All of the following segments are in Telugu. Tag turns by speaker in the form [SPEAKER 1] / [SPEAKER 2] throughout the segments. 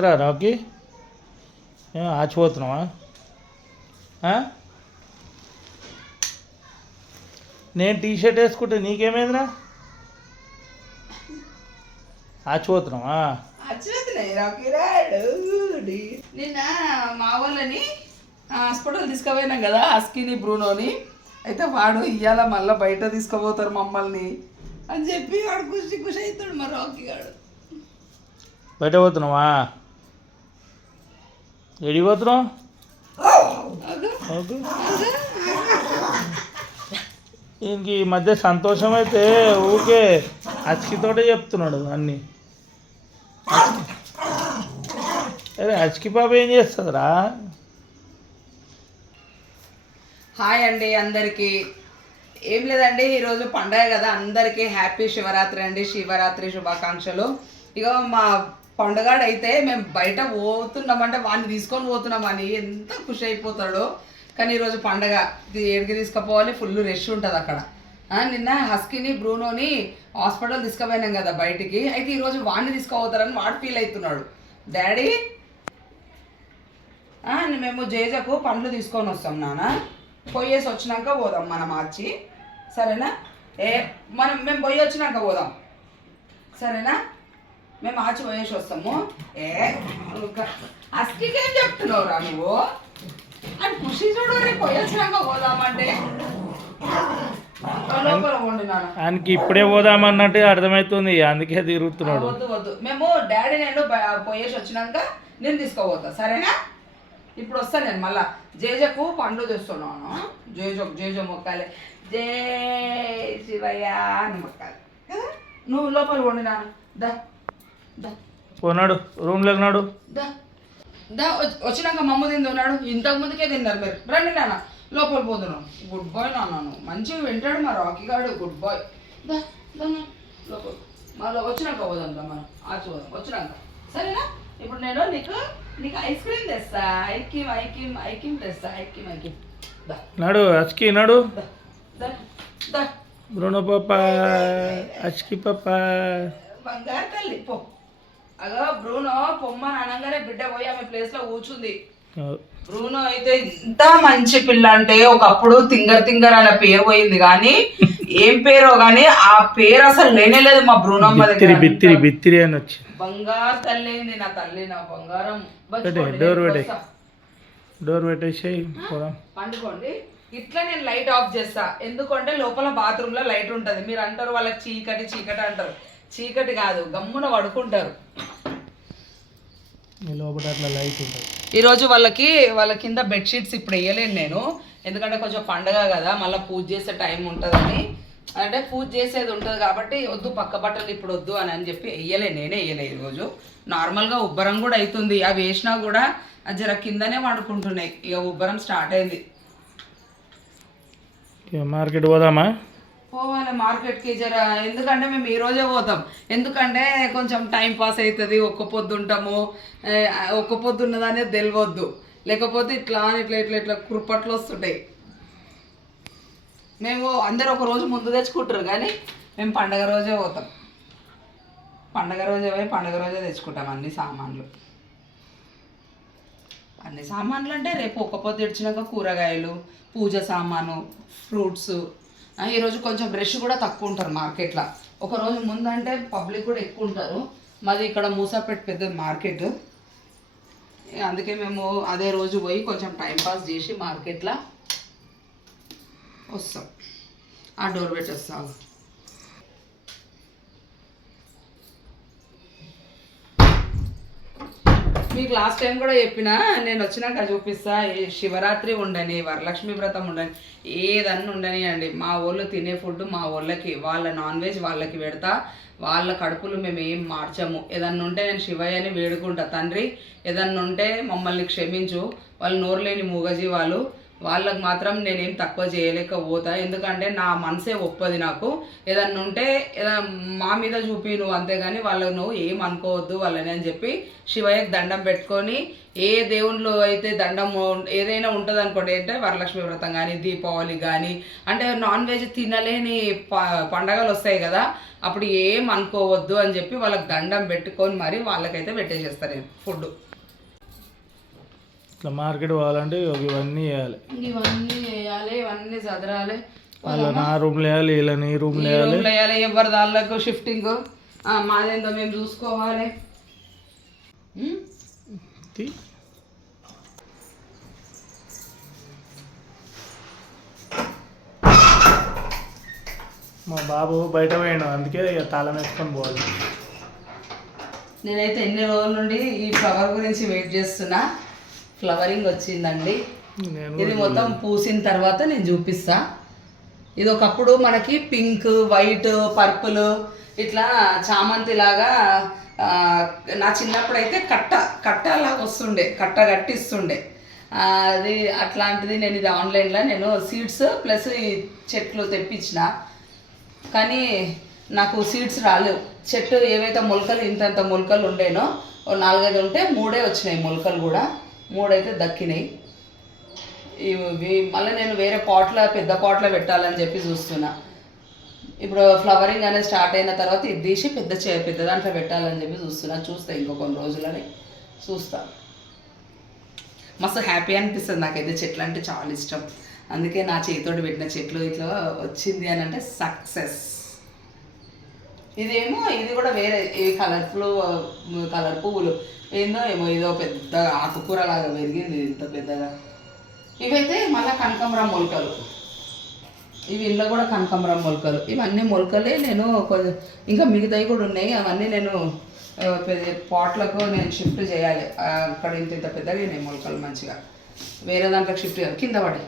[SPEAKER 1] ఏమైందిరా రాకి ఆచిపోతున్నావా? నేను టీ షర్ట్ వేసుకుంటే నీకేమైందిరా? ఆచిపోతున్నావా?
[SPEAKER 2] నిన్న మా వాళ్ళని హాస్పిటల్ తీసుకుపోయినాం కదా అస్కిని బ్రూనోని. అయితే వాడు ఇవాళ మళ్ళీ బయట తీసుకుపోతారు మమ్మల్ని అని చెప్పి వాడు ఖుషి ఖుషి అవుతాడు మా రాకీ గాడు.
[SPEAKER 1] బయట పోతున్నావా? రెడీ పోతున్నావు ఇంక ఈ మధ్య సంతోషం అయితే ఊకే అచ్కితోటే చెప్తున్నాడు అన్నీ. అరే అచ్కి పాప ఏం చేస్తుందిరా?
[SPEAKER 2] హాయ్ అండి అందరికీ. ఏం లేదండి ఈరోజు పండగ కదా. అందరికీ హ్యాపీ శివరాత్రి అండి. శివరాత్రి శుభాకాంక్షలు. ఇక మా పండుగాడు మేము బయట పోతున్నామంటే వాడిని తీసుకొని పోతున్నామని ఎంత ఖుషి అయిపోతాడో. కానీ ఈరోజు పండగ. ఏడికి తీసుకుపోవాలి? ఫుల్ రష్ ఉంటుంది అక్కడ. నిన్న హస్కీని బ్రూనోని హాస్పిటల్ తీసుకుపోయినాం కదా బయటికి. అయితే ఈరోజు వాడిని తీసుకుపోతారని వాడు ఫీల్ అవుతున్నాడు. డాడీ మేము జేజకు పండ్లు తీసుకొని వస్తాం నాన్న. పోయేసి వచ్చినాక పోదాం మనం మార్చి. సరేనా? ఏ మనం మేము పోయి వచ్చినాక పోదాం. సరేనా? మేము ఆచి పోయేసి వస్తాము. ఏ అస్కికి ఏం చెప్తున్నావు రా నువ్వు? అని ఖుషి చూడు రేపు పోయి వచ్చినాక పోదామంటే
[SPEAKER 1] ఆయనకి ఇప్పుడే పోదామన్నట్టు అర్థమవుతుంది అందుకే తిరుగుతున్నాడు.
[SPEAKER 2] వద్దు వద్దు. మేము డాడీ నేను పోయేసి వచ్చినాక నేను తీసుకోపోతా. సరేనా? ఇప్పుడు వస్తాను నేను మళ్ళా. జేజకు పండ్లు తెస్తున్నాను. జేజో జేజో మొక్కాలి. జే శివయ్య అని మొక్కాలి. నువ్వు లోపల వండి నాన్న. దా దా.
[SPEAKER 1] పోనాడు రూమ్లోకి నాడు.
[SPEAKER 2] దా. దా వచ్చి- వచ్చినాక మమ్మ తిందున్నాడు ఇంతకు ముందుకే తిన్నారు మీరు. రండి నాన్న లోపల పోతున్నాం. గుడ్ బాయ్ నాన్న నువ్వు. మంచిగా వింటాడు మా రాకీ గాడు గుడ్ బాయ్ దా దా లోపల. మళ్ళీ వచ్చినాక పోదాం దా మనం ఆచి పోదాం వచ్చినాక. సరేనా? ఇప్పుడు నేను నీకు నీకు ఐస్ క్రీమ్ తెస్తా. ఐక్రీమ్ ఐక్రీమ్ ఐక్రీమ్ తెస్తా. ఐక్రీమ్ దా.
[SPEAKER 1] నాడు అచ్కి నాడు.
[SPEAKER 2] దా. దా. దా.
[SPEAKER 1] బ్రుణో పాప అచ్కి పాప
[SPEAKER 2] బంగారు తల్లి పో. అగో బ్రూనో పొమ్మని అనగానే బిడ్డ పోయి ఆమె ప్లేస్లో కూర్చుంది. బ్రూనో అయితే ఇంత మంచి పిల్ల అంటే ఒకప్పుడు తింగర్ తింగర్ అనే పేరు పోయింది కానీ ఏం పేరో కానీ ఆ పేరు అసలు లేనే లేదు మా బ్రూనమ్మ దగ్గర.
[SPEAKER 1] బిత్తిరి బిత్తిరి అని వచ్చింది.
[SPEAKER 2] బంగారు తల్లి అయింది నా తల్లి నా బంగారం.
[SPEAKER 1] డోర్ పెట్టే. డోర్ పెట్టేసేయి పోదాం.
[SPEAKER 2] పండుకోండి. ఇట్లా నేను లైట్ ఆఫ్ చేస్తా. ఎందుకంటే లోపల బాత్రూమ్లో లైట్ ఉంటది. మీరు అంటారు వాళ్ళకి చీకటి చీకటి అంటారు. చీకటి కాదు గమ్మున పడుకుంటారు. ఈరోజు వాళ్ళకి వాళ్ళ కింద బెడ్షీట్స్ ఇప్పుడు వేయలేను నేను. ఎందుకంటే కొంచెం పండగ కదా మళ్ళీ పూజ చేసే టైం ఉంటుందని. అంటే పూజ చేసేది ఉంటుంది కాబట్టి వద్దు పక్క బట్టలు ఇప్పుడు వద్దు అని అని చెప్పి వేయలే నేనే వేయలే ఈరోజు. నార్మల్గా ఉబ్బరం కూడా అవుతుంది అవి వేసినా కూడా జర కిందనే వండుకుంటున్నాయి. ఇక ఉబ్బరం స్టార్ట్ అయింది.
[SPEAKER 1] మార్కెట్ పోదామా?
[SPEAKER 2] పోవాలి మార్కెట్కి జర. ఎందుకంటే మేము ఈ రోజే పోతాం. ఎందుకంటే కొంచెం టైం పాస్ అవుతుంది ఒక్క పొద్దు ఉంటాము. ఒక్క పొద్దు ఉన్నదనేది తెలియవద్దు లేకపోతే ఇట్లా అని ఇట్లా ఇట్లా ఇట్లా కురుపట్లు వస్తుంటాయి. మేము అందరు ఒక రోజు ముందు తెచ్చుకుంటారు కానీ మేము పండగ రోజే పోతాం. పండగ రోజే పోయి పండగ రోజే తెచ్చుకుంటాం అన్ని సామాన్లు. అన్ని సామాన్లు అంటే రేపు ఒక్క పొద్దు ఇచ్చినాక కూరగాయలు పూజ సామాను ఫ్రూట్స్ ఈరోజు కొంచెం రష్ కూడా తక్కువ ఉంటారు మార్కెట్లో ఒక రోజు ముందంటే పబ్లిక్ కూడా ఎక్కువ ఉంటారు. మాది ఇక్కడ మూసాపేట పెద్ద మార్కెట్ అందుకే మేము అదే రోజు పోయి కొంచెం టైంపాస్ చేసి మార్కెట్లో వస్తాం. ఆ డోర్ పెట్టేస్తాం. మీకు లాస్ట్ టైం కూడా చెప్పిన నేను వచ్చినాక చూపిస్తా ఈ శివరాత్రి ఉండని వరలక్ష్మి వ్రతం ఉండని ఏదన్నా ఉండని అండి. మా ఊళ్ళో తినే ఫుడ్ మా ఊళ్ళకి వాళ్ళ నాన్ వెజ్ వాళ్ళకి పెడతా. వాళ్ళ కడుపులు మేము ఏం మార్చము. ఏదన్నా ఉంటే నేను శివయ్యని వేడుకుంటా. తండ్రి ఏదన్నా ఉంటే మమ్మల్ని క్షమించు. వాళ్ళు నోరు లేని మూగజీవాలు. వాళ్ళకి మాత్రం నేనేం తక్కువ చేయలేకపోతా. ఎందుకంటే నా మనసే ఒప్పది నాకు. ఏదన్నా ఉంటే ఏదన్నా మా మీద చూపి నువ్వు అంతేగాని వాళ్ళకు నువ్వు ఏం అనుకోవద్దు వాళ్ళని అని చెప్పి శివయ్యకి దండం పెట్టుకొని ఏ దేవుళ్ళు అయితే దండం ఏదైనా ఉంటుంది అనుకోండి అంటే వరలక్ష్మి వ్రతం కానీ దీపావళి కానీ అంటే నాన్ వెజ్ తినలేని ప- పండగలు వస్తాయి కదా అప్పుడు ఏం అనుకోవద్దు అని చెప్పి వాళ్ళకి దండం పెట్టుకొని మరి వాళ్ళకైతే పెట్టేసేస్తాను నేను ఫుడ్
[SPEAKER 1] ఇట్లా మార్కెట్ పోవాలంటే ఇవన్నీ వేయాలి
[SPEAKER 2] ఇవన్నీ వేయాలి ఇవన్నీ చదరాలి.
[SPEAKER 1] వాళ్ళ నా రూమ్లో వేయాలి ఈ రూమ్లో
[SPEAKER 2] ఈ
[SPEAKER 1] వేయాలి
[SPEAKER 2] రూమ్లో వేయాలి ఎవరి దాళ్ళకు షిఫ్టింగ్ మాదేందో మేము చూసుకోవాలి.
[SPEAKER 1] మా బాబు బయట పోయాడు అందుకే ఇక తాళం వేసుకొని పోవాలి.
[SPEAKER 2] నేనైతే ఎన్ని రోజుల నుండి ఈ ఫ్లవర్ గురించి వెయిట్ చేస్తున్నా. ఫ్లవరింగ్ వచ్చిందండి. ఇది మొత్తం పూసిన తర్వాత నేను చూపిస్తా. ఇది ఒకప్పుడు మనకి పింక్ వైట్ పర్పుల్ ఇట్లా చామంతి లాగా నా చిన్నప్పుడు అయితే కట్ట కట్ట లాగా వస్తుండే కట్ట కట్టిస్తుండే. అది అట్లాంటిది నేను ఇది ఆన్లైన్లో నేను సీడ్స్ ప్లస్ ఈ చెట్లు తెప్పించిన. కానీ నాకు సీడ్స్ రాలేవు. చెట్టు ఏవైతే మొలకలు ఇంతంత మొలకలు ఉండేనో నాలుగైదు ఉంటే మూడే వచ్చినాయి మొలకలు కూడా. మూడైతే దక్కినాయి. ఇవి మళ్ళీ నేను వేరే పాట్లో పెద్ద పాట్లో పెట్టాలని చెప్పి చూస్తున్నా. ఇప్పుడు ఫ్లవరింగ్ అనేది స్టార్ట్ అయిన తర్వాత ఇది తీసి పెద్ద చే పెద్ద దాంట్లో పెట్టాలని చెప్పి చూస్తున్నా. చూస్తా ఇంకో కొన్ని రోజులని. చూస్తా. మస్తు హ్యాపీ అనిపిస్తుంది నాకైతే చెట్లు అంటే చాలా ఇష్టం. అందుకే నా చేతితోటి పెట్టిన చెట్లు ఇట్లా వచ్చింది అని అంటే సక్సెస్. ఇదేమో ఇది కూడా వేరే ఇవి కలర్ఫుల్ కలర్ పువ్వులు. ఏందో ఏమో ఇదో పెద్ద ఆకుకూర లాగా పెరిగింది ఇంత పెద్దగా. ఇవైతే మళ్ళీ కనకంబరం మొలకలు. ఇవి ఇంట్లో కూడా కనకంబరం మొలకలు. ఇవన్నీ మొలకలే నేను కొంచెం ఇంకా మిగతాయి కూడా ఉన్నాయి. అవన్నీ నేను పెద్ద పాట్లకు నేను షిఫ్ట్ చేయాలి. అక్కడ ఇంత ఇంత పెద్దగా ఉన్నాయి మొలకలు మంచిగా. వేరే దాంట్లో షిఫ్ట్ చేయాలి. కింద పడి.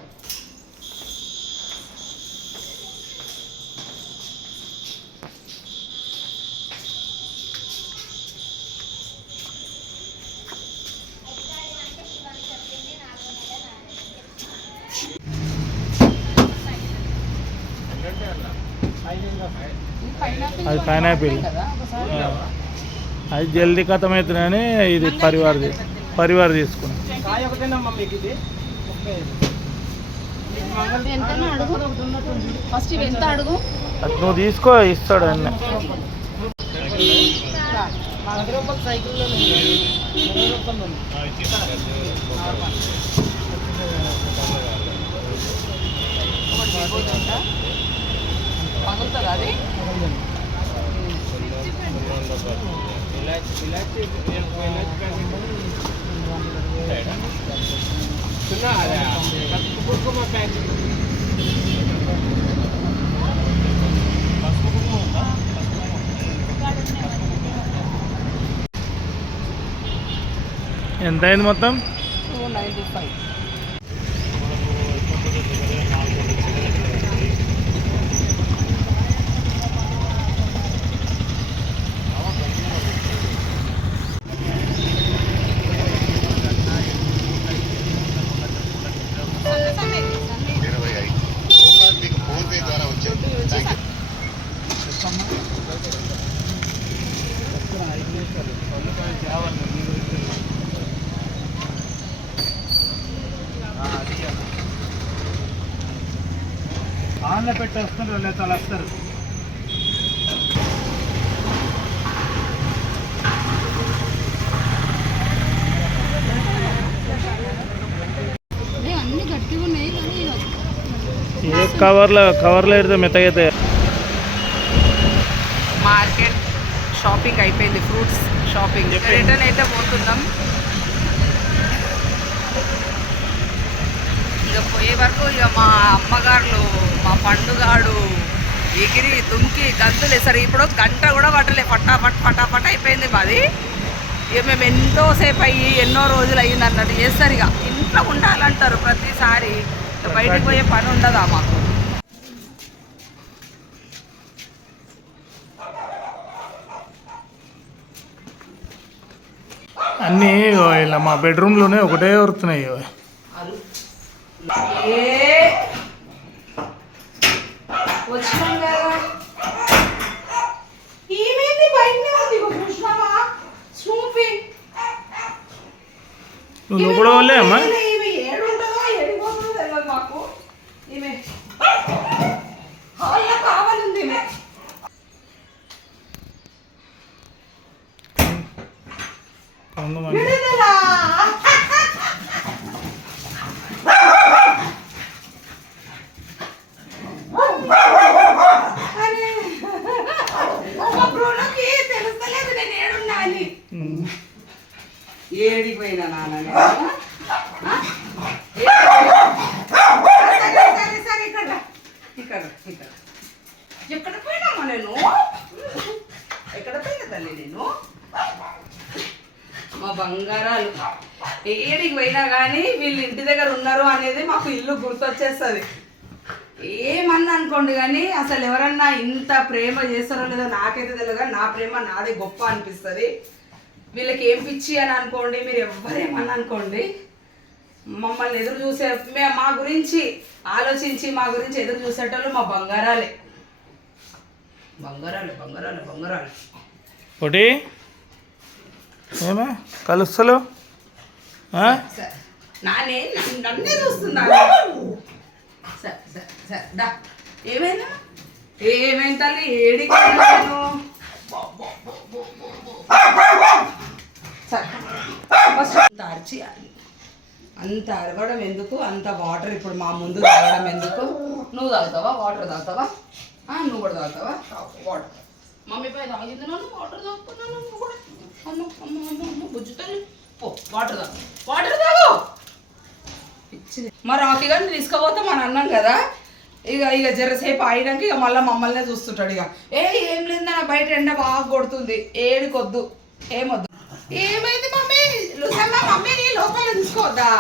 [SPEAKER 1] అది పైనాపిల్ అది జల్దీ ఖతం అవుతుందని ఇది పరివార్ పరివార్ తీసుకున్నాం. నువ్వు తీసుకో ఇస్తాడు అన్నీ.
[SPEAKER 2] పగులుతుంది అది
[SPEAKER 1] ఎంత అయింది మొత్తం?
[SPEAKER 2] Two ninety five.
[SPEAKER 1] పెట్టేస్తారు లేదా వస్తారు.
[SPEAKER 3] ఇవి అన్ని గట్టిగా ఉన్నాయి కానీ
[SPEAKER 1] ఏ కవర్లో కవర్లో పెడితే మెత్తగా అవుతాయి
[SPEAKER 2] మార్కెట్ షాపింగ్ అయిపోయింది ఫ్రూట్స్ షాపింగ్. రిటర్న్ అయితే పోతున్నాం. ఇక వరకు ఇక మా అమ్మగారులు మా పండుగాడు ఎగిరి దుంకి గంతులు. వేస్తారు ఇప్పుడు గంట కూడా పట్టలే. పట్టాపట్ పటాపట్ అయిపోయింది మాది. ఇక మేము ఎంతోసేపు అయ్యి ఎన్నో రోజులు అయ్యింది అన్నట్టు చేస్తారు ఇక. ఇంట్లో ఉండాలంటారు ప్రతిసారి. బయటికి పోయే పని ఉండదా మాకు?
[SPEAKER 1] అన్నీ ఇలా మా బెడ్రూమ్లోనే ఒకటే వరుతున్నాయి
[SPEAKER 2] వచ్చినాం కదా ఏమైంది? బయటనే ఉంది. చూసినావా స్నూపి ఇవి ఏడు ఉంటుందో ఎడిపోతుందో తెలియదు మాకు. ఈమె. హాల్లో ఏడికి పోయినా నాన్న? సరే సరే ఇక్కడ ఎక్కడ పోయినామా నేను? ఎక్కడ పోయినా తల్లి నేను? మా బంగారాలు. ఏడికి పోయినా కానీ వీళ్ళు ఇంటి దగ్గర ఉన్నారు అనేది మాకు ఇల్లు గుర్తొచ్చేస్తుంది. ఏమన్నా అనుకోండి కానీ అసలు ఎవరన్నా ఇంత ప్రేమ చేస్తారో లేదో నాకైతే తెలియదు నా ప్రేమ నాదే గొప్ప అనిపిస్తుంది. వీళ్ళకి ఏం పిచ్చి అని అనుకోండి మీరు ఎవ్వరేమన్నా అనుకోండి మమ్మల్ని ఎదురు చూసే మే- మా గురించి ఆలోచించి మా గురించి ఎదురు చూసేటోళ్ళు మా బంగారాలే. బంగారాలు బంగారాలు బంగారాలు.
[SPEAKER 1] ఒకటి. ఏమా? కలుస్తలు.
[SPEAKER 2] నానే నన్ను- చూస్తున్నా సరే సరే సరే దా. ఏమైనా ఏమైంది తల్లి? ఏడికి అంత అరిచి అంత అరవడం ఎందుకు? అంత వాటర్ ఇప్పుడు మా ముందు తాగడం ఎందుకు? నువ్వు తాగుతావా? వాటర్ తాగుతావా? ఆ, నువ్వు కూడా తాగుతావా? వాటర్ మమ్మీ పై తాగింది నన్ను వాటర్ తాగుతున్నాను నువ్వు కూడా. అమ్మ అమ్మ అమ్మ అమ్మ బుజ్జుతాను పో వాటర్ తాగు. వాటర్ తాగు. మరి రాకి గారిని తీసుకుపోతే మన అన్నాం కదా ఇక ఇక జరసేపు అయినాక ఇక మళ్ళీ మమ్మల్నే చూస్తుంటాడు ఇక. ఏ ఏం లేదన్న బయట ఎండ బాగా కొడుతుంది. ఏడికొద్దు. ఏమొద్దు. ఏమైంది మమ్మీ? లుసమ్మ మమ్మీ నీ లోపల ఉంచుకోవద్దా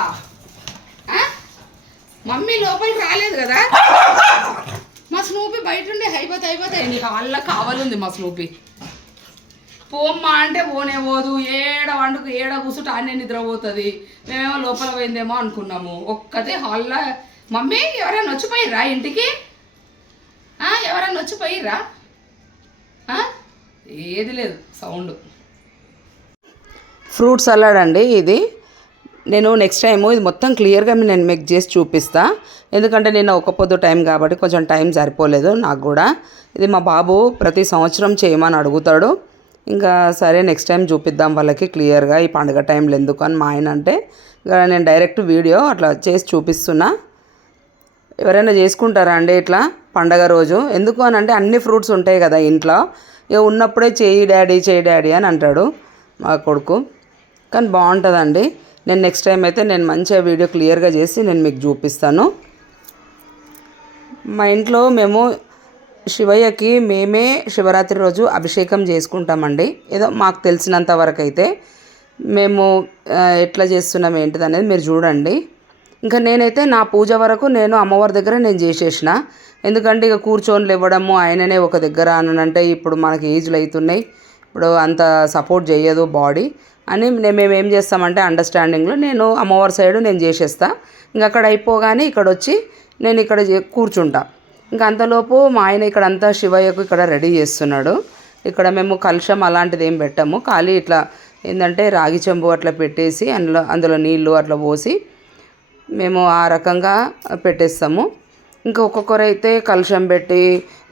[SPEAKER 2] మమ్మీ లోపలికి రాలేదు కదా? మా స్నూపీ బయట ఉండి అయిపోతే అయిపోతాయి నీకు అల్ల కావాలుంది మా స్నూపీ పోమ్మా అంటే పోనే పోదు. ఏడ వండుకు ఏడ కూర్చుంటే ఆడనే నిద్రపోతుంది. మేమేమో లోపల పోయిందేమో అనుకున్నాము. ఒక్కతే హాల్లో మమ్మీ ఎవరైనా వచ్చిపోయిర్రా ఇంటికి? ఎవరైనా వచ్చిపోయిర్రా ఏది లేదు సౌండ్. ఫ్రూట్ సలాడ్ అండి ఇది. నేను నెక్స్ట్ టైము ఇది మొత్తం క్లియర్గా నేను మీకు చేసి చూపిస్తా. ఎందుకంటే నేను ఒక పొద్దు టైం కాబట్టి కొంచెం టైం సరిపోలేదు నాకు కూడా. ఇది మా బాబు ప్రతి సంవత్సరం చేయమని అడుగుతాడు. ఇంకా సరే నెక్స్ట్ టైం చూపిద్దాం వాళ్ళకి క్లియర్గా. ఈ పండుగ టైంలో ఎందుకు అని మా ఆయన అంటే నేను డైరెక్ట్ వీడియో అట్లా చేసి చూపిస్తున్నా. ఎవరైనా చేసుకుంటారా అండి ఇట్లా పండగ రోజు? ఎందుకు అని అంటే అన్ని ఫ్రూట్స్ ఉంటాయి కదా ఇంట్లో. ఇక ఉన్నప్పుడే చేయి డాడీ చేయి డాడీ అని అంటాడు మా కొడుకు. కానీ బాగుంటుందండి. నేను నెక్స్ట్ టైం అయితే నేను మంచిగా వీడియో క్లియర్గా చేసి నేను మీకు చూపిస్తాను. మా ఇంట్లో మేము శివయ్యకి మేమే శివరాత్రి రోజు అభిషేకం చేసుకుంటామండి. ఏదో మాకు తెలిసినంత వరకు అయితే మేము ఎట్లా చేస్తున్నాం ఏంటిది అనేది మీరు చూడండి. ఇంకా నేనైతే నా పూజ వరకు నేను అమ్మవారి దగ్గర నేను చేసేసిన. ఎందుకంటే ఇక కూర్చొని లేవడము ఆయననే ఒక దగ్గర అనంటే అంటే ఇప్పుడు మనకి ఏజ్లు అవుతున్నాయి ఇప్పుడు అంత సపోర్ట్ చేయదు బాడీ అని మేము ఏం చేస్తామంటే అండర్స్టాండింగ్లో నేను అమ్మవారి సైడ్ నేను చేసేస్తా. ఇంకా అక్కడ అయిపోగానే ఇక్కడ వచ్చి నేను ఇక్కడ చే- కూర్చుంటా. ఇంకా అంతలోపు మా ఆయన ఇక్కడ అంతా శివయ్యకు ఇక్కడ రెడీ చేస్తున్నాడు. ఇక్కడ మేము కలుషం అలాంటిది ఏం పెట్టాము. ఖాళీ ఇట్లా ఏంటంటే రాగి చెంబు అట్లా పెట్టేసి అందులో అందులో నీళ్ళు అట్లా పోసి మేము ఆ రకంగా పెట్టేస్తాము. ఇంకా ఒక్కొక్కరు అయితే కలుషం పెట్టి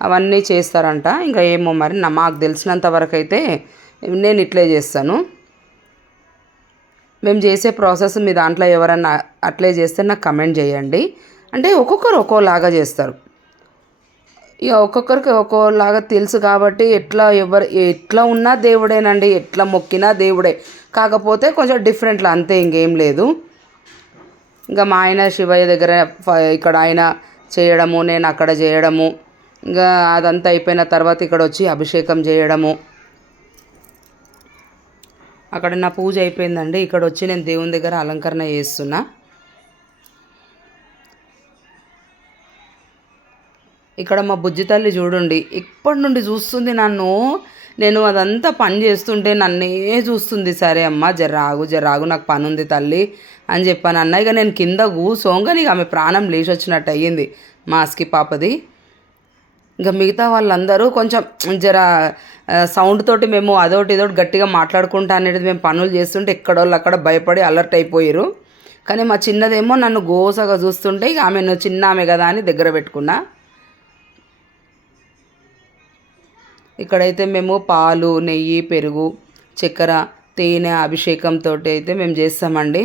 [SPEAKER 2] అవన్నీ చేస్తారంట. ఇంకా ఏమో మరి నా మాకు తెలిసినంత వరకు అయితే నేను ఇట్లే చేస్తాను. మేము చేసే ప్రాసెస్ మీ దాంట్లో ఎవరన్నా అట్లే చేస్తే నాకు కమెంట్ చేయండి. అంటే ఒక్కొక్కరు ఒక్కోలాగా చేస్తారు. ఇక ఒక్కొక్కరికి ఒక్కోలాగా తెలుసు కాబట్టి ఎట్లా ఎవరు ఎట్లా ఉన్నా దేవుడేనండి ఎట్లా మొక్కినా దేవుడే. కాకపోతే కొంచెం డిఫరెంట్లు అంతే ఇంకేం లేదు. ఇంకా మా ఆయన శివయ్య దగ్గర ఇక్కడ ఆయన చేయడము నేను అక్కడ చేయడము. ఇంకా అదంతా అయిపోయిన తర్వాత ఇక్కడ వచ్చి అభిషేకం చేయడము. అక్కడ నా పూజ అయిపోయిందండి. ఇక్కడ వచ్చి నేను దేవుని దగ్గర అలంకరణ చేస్తున్నా. ఇక్కడ మా బుజ్జి తల్లి చూడండి. ఇప్పటి నుండి చూస్తుంది నన్ను. నేను అదంతా పని చేస్తుంటే నన్నే చూస్తుంది సరే అమ్మ జర్రాగు జర్రాగు నాకు పని ఉంది తల్లి అని చెప్పాను అన్న. ఇక నేను కింద కూసోంగా ఆమె ప్రాణం లేచి వచ్చినట్టు అయ్యింది మాస్కి పాపది. ఇంకా మిగతా వాళ్ళందరూ కొంచెం జర సౌండ్ తోటి మేము అదోటి ఇదోటి గట్టిగా మాట్లాడుకుంటా అనేది మేము పనులు చేస్తుంటే ఎక్కడోళ్ళు అక్కడ భయపడి అలర్ట్ అయిపోయారు కానీ మా చిన్నదేమో నన్ను గోసగా చూస్తుంటే ఇక ఆమె చిన్న ఆమె కదా అని దగ్గర పెట్టుకున్నా. ఇక్కడైతే మేము పాలు నెయ్యి పెరుగు చక్కెర తేనె అభిషేకంతో అయితే మేము చేస్తామండి.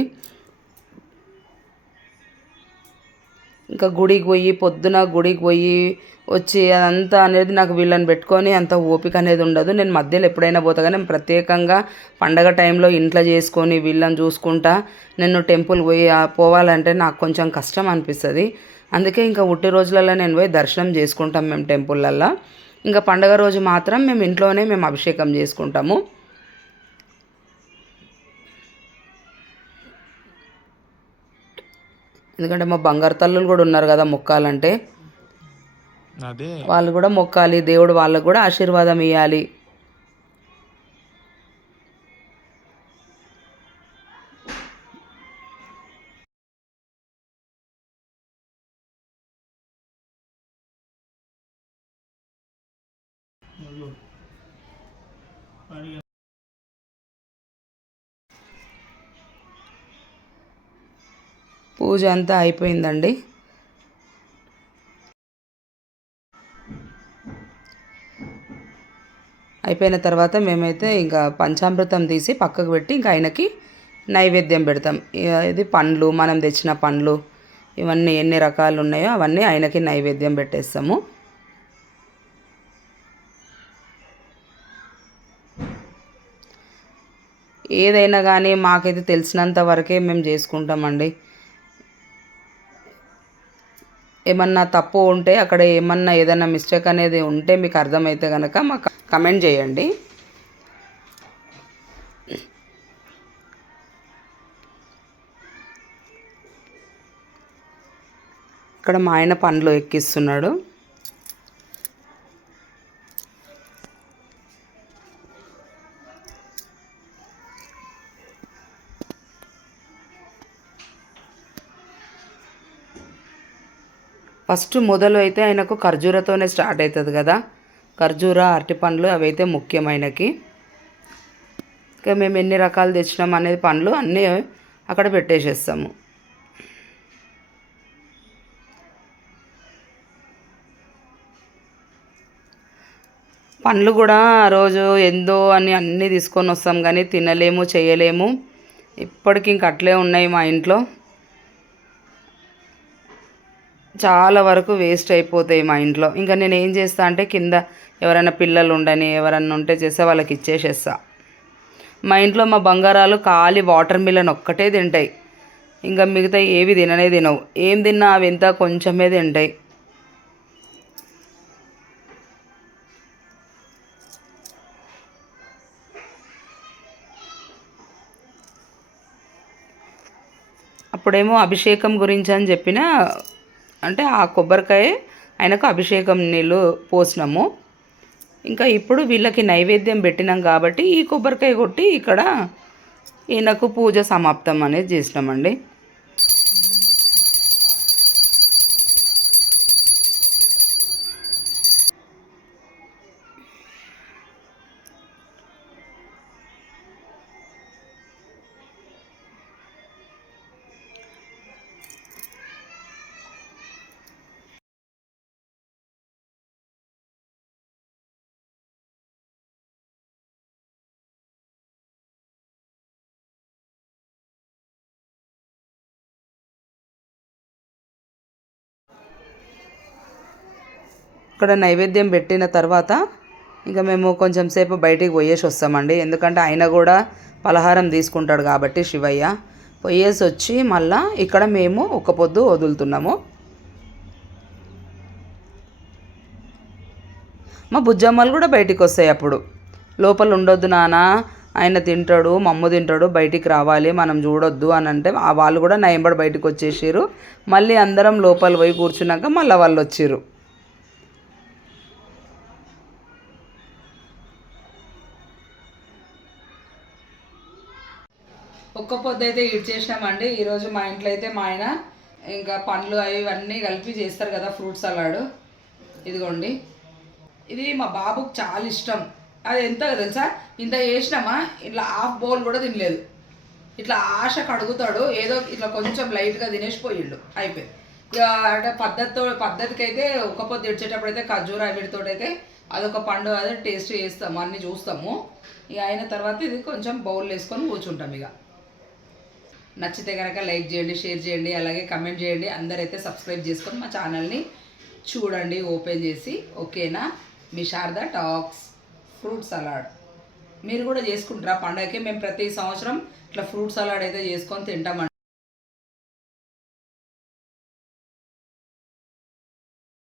[SPEAKER 2] ఇంకా గుడికి పోయి పొద్దున గుడికి పోయి వచ్చి అదంతా అనేది నాకు వీళ్ళని పెట్టుకొని అంత ఓపిక అనేది ఉండదు. నేను మధ్యలో ఎప్పుడైనా పోతా కానీ నేను ప్రత్యేకంగా పండగ టైంలో ఇంట్లో చేసుకొని వీళ్ళని చూసుకుంటా. నేను టెంపుల్ పోయి పోవాలంటే నాకు కొంచెం కష్టం అనిపిస్తుంది. అందుకే ఇంకా ఉట్టి రోజులలో నేను పోయి దర్శనం చేసుకుంటాం మేము టెంపుల్లల్లో. ఇంకా పండగ రోజు మాత్రం మేము ఇంట్లోనే మేము అభిషేకం చేసుకుంటాము. ఎందుకంటే మా బంగారు తల్లులు కూడా ఉన్నారు కదా మొక్కాలంటే. వాళ్ళు కూడా మొక్కాలి దేవుడు వాళ్ళకు కూడా ఆశీర్వాదం ఇవ్వాలి పూజ అంతా అయిపోయిందండి. అయిపోయిన తర్వాత మేమైతే ఇంకా పంచామృతం తీసి పక్కకు పెట్టి ఇంకా ఆయనకి నైవేద్యం పెడతాం. ఇది పండ్లు మనం తెచ్చిన పండ్లు ఇవన్నీ ఎన్ని రకాలు ఉన్నాయో అవన్నీ ఆయనకి నైవేద్యం పెట్టేస్తాము. ఏదైనా కానీ మాకైతే తెలిసినంత వరకే మేము చేసుకుంటామండి. ఏమన్నా తప్పు ఉంటే అక్కడ ఏమన్నా ఏదైనా మిస్టేక్ అనేది ఉంటే మీకు అర్థమైతే కనుక మాకు కమెంట్ చేయండి. ఇక్కడ మా ఆయన పండ్లు ఎక్కిస్తున్నాడు. ఫస్ట్ మొదలు అయితే ఆయనకు ఖర్జూరతోనే స్టార్ట్ అవుతుంది కదా. ఖర్జూర అరటిపండ్లు అవైతే ముఖ్యమైనకి ఇంకా మేము ఎన్ని రకాలు తెచ్చినాం అనేది పండ్లు అన్నీ అక్కడ పెట్టేసేస్తాము. పండ్లు కూడా ఆ రోజు ఎందో అని అన్నీ తీసుకొని వస్తాం కానీ తినలేము చేయలేము. ఇప్పటికి ఇంక అట్లే ఉన్నాయి మా ఇంట్లో. చాలా వరకు వేస్ట్ అయిపోతాయి మా ఇంట్లో. ఇంకా నేను ఏం చేస్తా అంటే కింద ఎవరైనా పిల్లలు ఉండని ఎవరన్నా ఉంటే చేస్తే వాళ్ళకి ఇచ్చేసేస్తా. మా ఇంట్లో మా బంగారాలు ఖాళీ వాటర్ మిలన్ ఒక్కటే తింటాయి. ఇంకా మిగతా ఏవి తిననే తినవు. ఏం తిన్నా అవి ఎంత కొంచెమే తింటాయి. అప్పుడేమో అభిషేకం గురించి అని చెప్పిన అంటే ఆ కొబ్బరికాయ ఆయనకు అభిషేకం నీళ్ళు పోసినాము. ఇంకా ఇప్పుడు వీళ్ళకి నైవేద్యం పెట్టినాం కాబట్టి ఈ కొబ్బరికాయ కొట్టి ఇక్కడ ఈయనకు పూజ సమాప్తం అనేది చేసినామండి. ఇక్కడ నైవేద్యం పెట్టిన తర్వాత ఇంకా మేము కొంచెం సేపు బయటికి పోయేసి వస్తామండి. ఎందుకంటే ఆయన కూడా పలహారం తీసుకుంటాడు కాబట్టి శివయ్య. పోయేసి వచ్చి మళ్ళా ఇక్కడ మేము ఒక పొద్దు వదులుతున్నాము. మా బుజ్జమ్మలు కూడా బయటికి వస్తాయి అప్పుడు. లోపల ఉండొద్దు నాన్న ఆయన తింటాడు మమ్మ తింటాడు బయటికి రావాలి మనం చూడొద్దు అని అంటే ఆ వాళ్ళు కూడా నా ఎంబడి వచ్చేసారు మళ్ళీ అందరం లోపల పోయి కూర్చున్నాక మళ్ళీ వాళ్ళు వచ్చారు ఒక్క పొద్దు అయితే ఇడ్ చేసినామండి. ఈరోజు మా ఇంట్లో అయితే మా ఆయన ఇంకా పండ్లు అవి ఇవన్నీ కలిపి చేస్తారు కదా ఫ్రూట్ సలాడ్. ఇదిగోండి. ఇది మా బాబుకు చాలా ఇష్టం. అది ఎంత తెలుసా? ఇంత చేసినామా ఇట్లా హాఫ్ బౌల్ కూడా తినలేదు. ఇట్లా ఆశ కడుగుతాడు ఏదో ఇట్లా కొంచెం లైట్గా తినేసిపోయిండు అయిపోయింది. ఇక అంటే పద్ధతితో పద్ధతికి అయితే ఒక్క పొద్దు ఇడ్చేటప్పుడు అయితే ఖర్జూర వీటితో అయితే అదొక పండు అదే టేస్ట్ చేస్తాము అన్నీ చూస్తాము. ఇక అయిన తర్వాత ఇది కొంచెం బౌల్ వేసుకొని కూర్చుంటాం ఇక. నచ్చితే కనుక లైక్ చేయండి షేర్ చేయండి అలాగే కమెంట్ చేయండి. అందరైతే సబ్స్క్రైబ్ చేసుకొని మా ఛానల్ని చూడండి ఓపెన్ చేసి. ఓకేనా? మీ శారద టాక్స్ ఫ్రూట్ సలాడ్. మీరు కూడా చేసుకుంటారా? పండగకి మేము ప్రతి సంవత్సరం ఇట్లా ఫ్రూట్ సలాడ్ అయితే చేసుకొని తింటామండి.